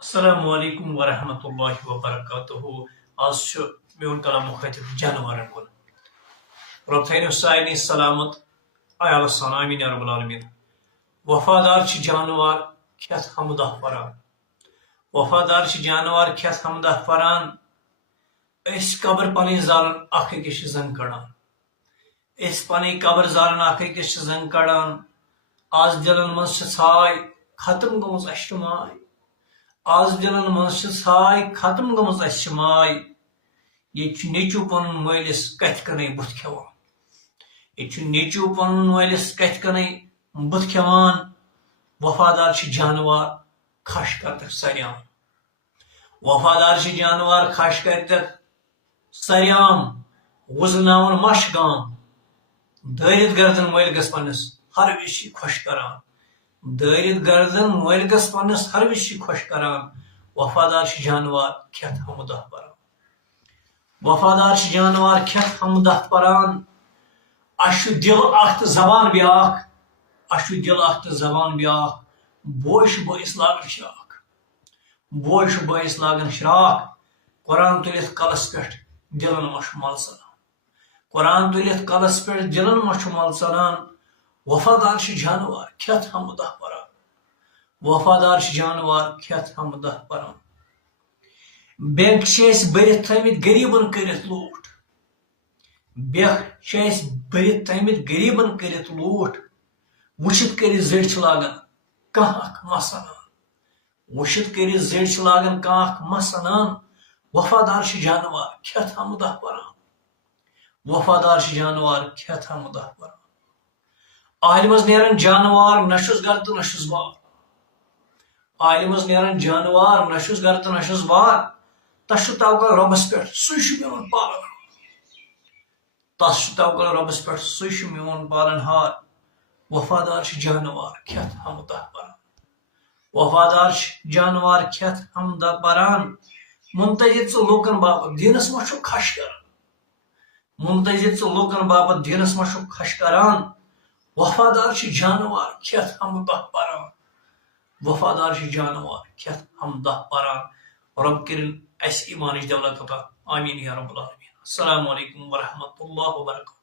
السلام علیکم ورحمۃ اللہ وبرکاتہ آج میون کلام مخاطب جانورن کن رب تھین سارے سلامت عیال سان آمین یا رب العالمین وفادار جانور کھت حمدہ فران وفادار جانور کھت حمدہ فران اس قبر پن زالن اخ أکس زنگ کڑان اس پن قبر زالن اخ أکس زنگ کڑان آز دلن من سائے ختم گمز اجتماع آز دلن من سائے ختم گمز اجتماع یہ نیچو پن مالس کت کن بت کھوان یہ نیچو پن مالس کت کن بت کھوان وفادار جانور کھش کرتک سریام وفادار جانور کھش کرتک سریام وزناون مش گام دٲرِتھ گردن مٲلکس پنس ہر وز خوش کران دٲرِتھ گردن مٲلکس پنس ہر وز خوش کران وفادار جانور کھت حمدہ پران وفادار جانور کھت حمدہ پران اش دل اخ زبان بیاکھ اش دل اخ زبان بیاکھ بوش بٲیس لاگن شراک بوش بٲیس لاگن شراک قرآن تلتھ کلس پہ دلن مش مل ژلان قرآن تلتھ کلس پہ دلن مش مل ژلان وفادار جانور کھت حمدہ پران وفادار جانور کھت حمدہ پران بینک برت تھمت غریبن کرت لوٹ بینک برت تھمت غریبن کرت لوٹ وشت کرت زڑ لاگان کھاہ مسنان وشت کرت زڑ لاگان کھاہ مسنان وفادار جانور کھت حمدہ پران وفادار جانور کھت حمدہ پران عالمس نیران جانور نشس گر تو نشس بار عالمس نیران جانور نشس گر تو نشس بار تس توکل ربس پہ سہ میون پالن تس توکل ربس پہ سہ میون پالن ہار وفادار جانور کھت حمدہ پران وفادار جانور کھت حمدہ پران منتظر ژٕ لوکن باپت دینس مہ کھش کران منتظر ژٕ لوکن باپت دینس مہ کھش کران وفادار جانور کھت حمدہ پران وفادار جانور کھت حمدہ پران رب کرن اس ایمانچ دولت عطا آمین یا رب العالمین السلام علیکم ورحمۃ اللہ وبرکاتہ